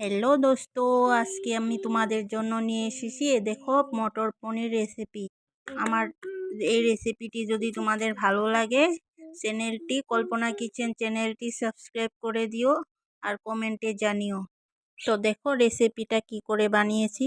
Hello দোস্ত, আজকে আমি তোমাদের জন্য নিয়ে এসেছি দেখো মটর পনির রেসিপি। আমার এই রেসিপিটি যদি তোমাদের ভালো লাগে, চ্যানেলটি কল্পনা কিচেন চ্যানেলটি সাবস্ক্রাইব করে দিও আর কমেন্টে জানিও। তো দেখো রেসিপিটা কি করে বানিয়েছি।